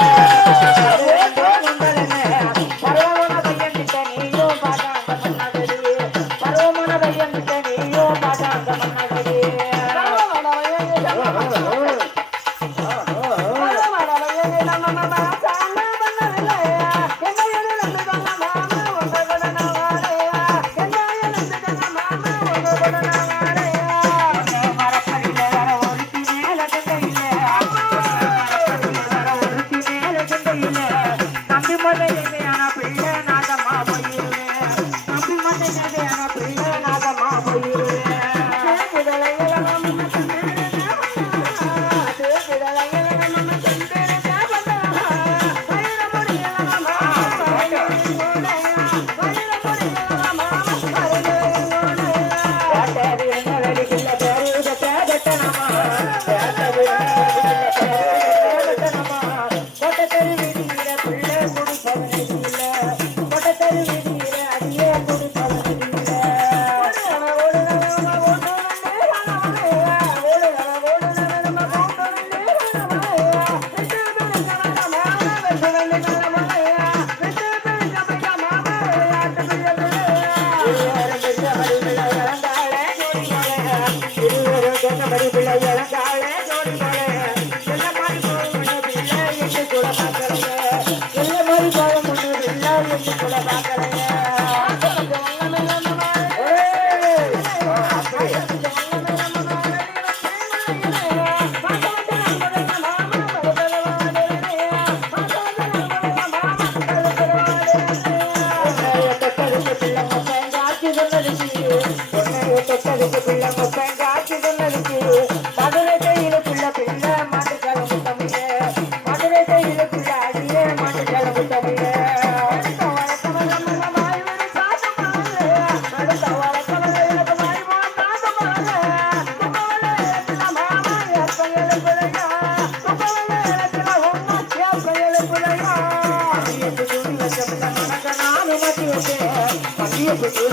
Yeah. Hallelujah. பார்க்கலையா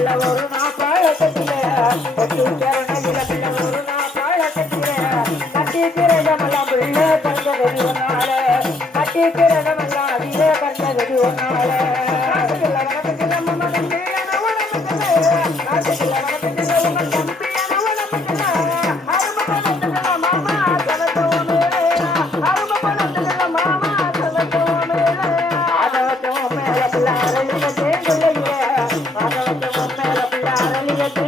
நல்ல ஒரு மாப்பாள கட்டில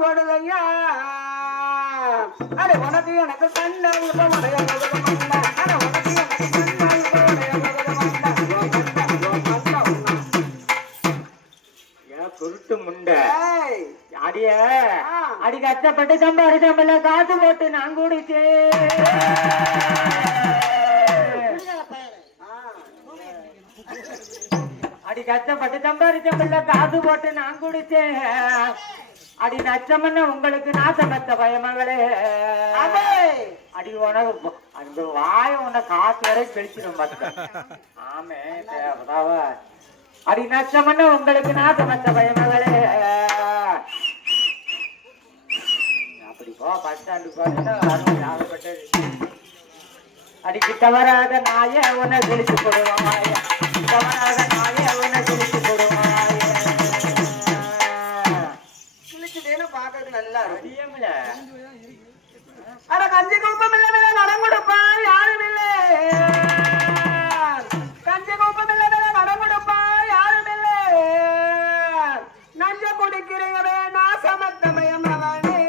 படுதையா அட உனக்கு எனக்கு கண்ண உதவுடைய முண்டை அடிய அடி கஷ்டப்பட்டு சம்பாரிச்சம்பல காத்து போட்டு நான் கூடிச்சு. அடி கஷ்டப்பட்டு சம்பாரிச்சம்பல காத்து போட்டு நான் குடிச்சேன் அடி நச்சமன்னு உங்களுக்கு நாசமத்த பயமங்களே அடி! உனக்கு அந்த வாய உன்னை காசு வரை கழிச்சிடும் ஆமே தேவதாவ அடி நச்சமன்னு உங்களுக்கு நாசமத்த பயமங்களே அப்படி போ பஸ் ஸ்டாண்டு ஞாபகப்பட்டது. அடி கிட்ட வராத நாய உன்னை கிழிச்சு போடுவாங்க கிட்ட வராத கஞ்சி குப்பம் இல்ல மேல நடம் கொடுப்பா யாரும் இல்லை கஞ்சி குப்பம் இல்ல மேல நடம் கொடுப்பா யாரும் இல்லை நஞ்ச குடிக்கிறீங்களே நாசமத்தமயம் அவனே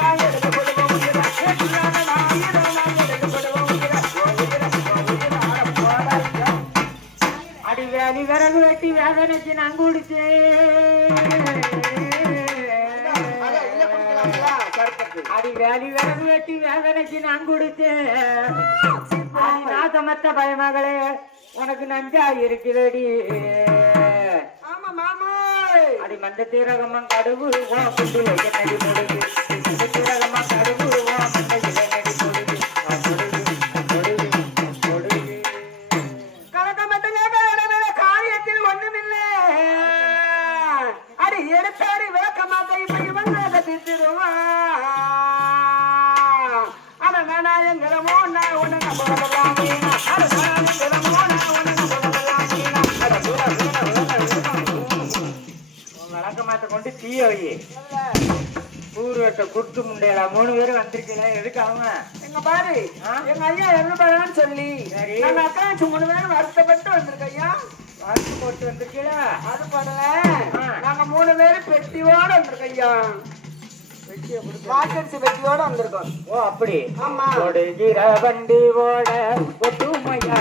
நான் எடுத்து கொடுவோம் ஏற்றுள்ளாத ஆயிரம் நான் எடுத்து அடி வேலி விறகு வெட்டி வேதனைக்கு நான் வேலி விறகு வெட்டி வேதனைக்கு நான் அடி நாசமத்த பயமகளே உனக்கு நஞ்சா இருக்குதடி. அடி மந்த தீரகமா தீரகமா கடுகு விளக்கமாத்த கொண்டு தீய வை ஊர்வட்ட குருத்து முண்டையடா மூணு பேரும் வந்திருக்கீங்களா எதுக்கு அவங்க எங்க பாரு ஆ? எங்க ஐயா என்ன பண்ணான்னு சொல்லி சரி. அக்கா மூணு பேரும் வருத்தப்பட்டு வந்திருக்க ஐயா வாழ்த்து போட்டு வந்திருக்கீங்களா அது பண்ணல ஆ. நாங்க மூணு பேரும் பெட்டியோட வந்திருக்கோம் ஐயா வாக்கரிசி பெட்டியோட வந்திருக்கோம். ஓ அப்படி. ஆமா. ஓடுகிற வண்டி ஓட ஒத்துமையா